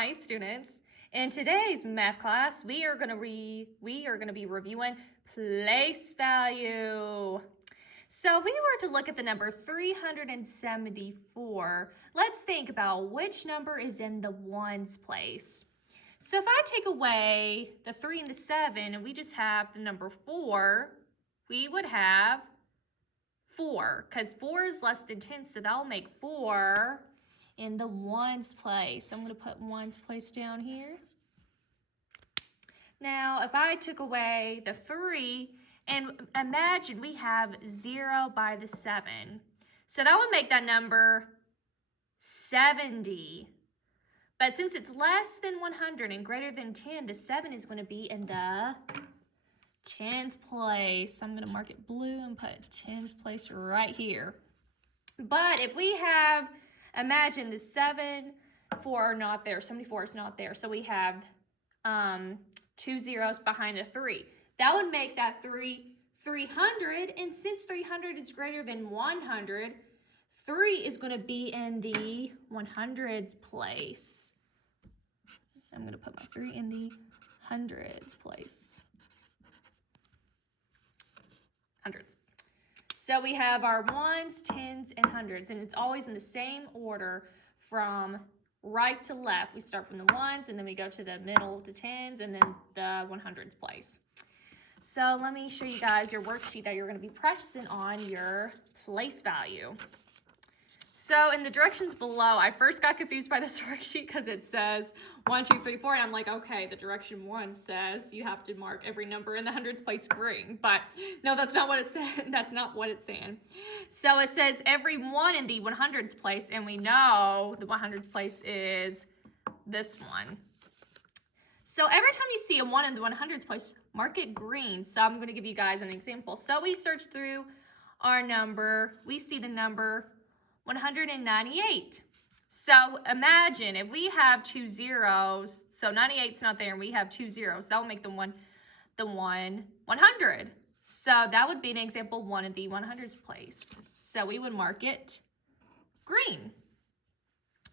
Hi, students. In today's math class, we are going to be reviewing place value. So if we were to look at the number 374, let's think about which number is in the ones place. So if I take away the 3 and the 7 and we just have the number 4, we would have 4, because 4 is less than 10, so that'll make 4 in the ones place. I'm going to put ones place down here. Now, if I took away the 3, and imagine we have 0 by the 7. So that would make that number 70. But since it's less than 100 and greater than 10, the 7 is going to be in the tens place. I'm going to mark it blue and put tens place right here. But if we have, imagine the 7, 4 are not there, 74 is not there. So we have 2 zeros behind the 3. That would make that 3 300. And since 300 is greater than 100, 3 is going to be in the 100s place. I'm going to put my 3 in the hundreds place. Hundreds. So we have our ones, tens, and hundreds, and it's always in the same order from right to left. We start from the ones, and then we go to the middle, the tens, and then the 100s place. So let me show you guys your worksheet that you're going to be practicing on your place value. So in the directions below, I first got confused by this worksheet because it says 1, 2, 3, 4, and I'm like, okay, the direction 1 says you have to mark every number in the hundreds place green, but no, that's not what it said. That's not what it's saying. So it says every 1 in the 100s place, and we know the 100s place is this one. So every time you see a 1 in the 100s place, mark it green. So I'm going to give you guys an example. So we search through our number. We see the number 198. So imagine if we have 2 zeros, so 98's not there and we have 2 zeros, that will make the 100. So that would be an example 1 in the 100s place. So we would mark it green.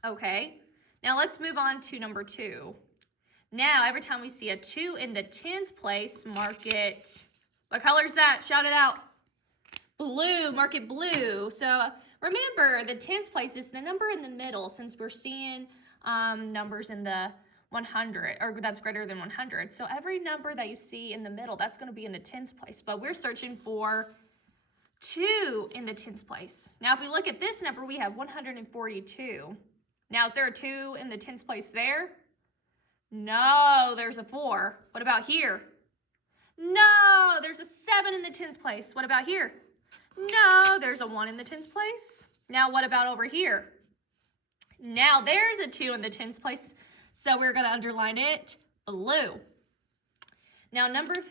Okay, now let's move on to number 2. Now every time we see a 2 in the tens place, mark it, what color is that? Shout it out. Blue, mark it blue. So remember, the tens place is the number in the middle since we're seeing numbers in the 100, or that's greater than 100. So every number that you see in the middle, that's going to be in the tens place. But we're searching for 2 in the tens place. Now, if we look at this number, we have 142. Now, is there a 2 in the tens place there? No, there's a 4. What about here? No, there's a 7 in the tens place. What about here? No, there's a 1 in the tens place. Now, what about over here? Now, there's a 2 in the tens place, so we're going to underline it blue. Now, the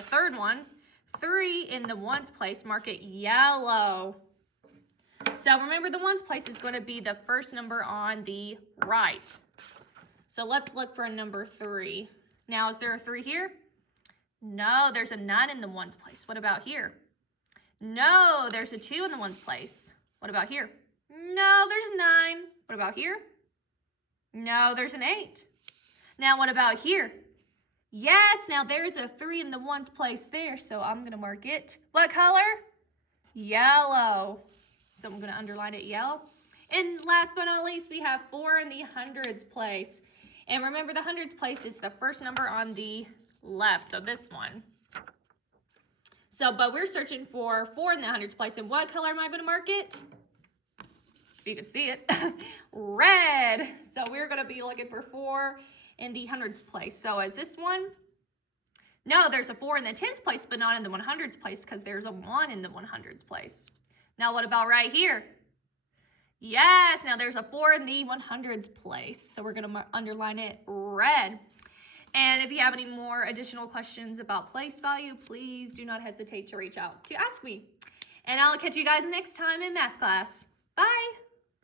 third one, 3 in the ones place, mark it yellow. So remember, the ones place is going to be the first number on the right. So let's look for a number 3. Now, is there a 3 here? No, there's a 9 in the ones place. What about here? No, there's a 2 in the ones place. What about here? No, there's a 9. What about here? No, there's an 8. Now, what about here? Yes, now there's a 3 in the ones place there, so I'm going to mark it. What color? Yellow. So I'm going to underline it yellow. And last but not least, we have 4 in the hundreds place. And remember, the hundreds place is the first number on the left, so this one. So, but we're searching for 4 in the hundreds place. And what color am I going to mark it? If you can see it, red. So we're going to be looking for 4 in the hundreds place. So is this one? No, there's a 4 in the tens place, but not in the 100s place because there's a 1 in the 100s place. Now, what about right here? Yes, now there's a 4 in the 100s place. So we're going to underline it red. And if you have any more additional questions about place value, please do not hesitate to reach out to ask me. And I'll catch you guys next time in math class. Bye.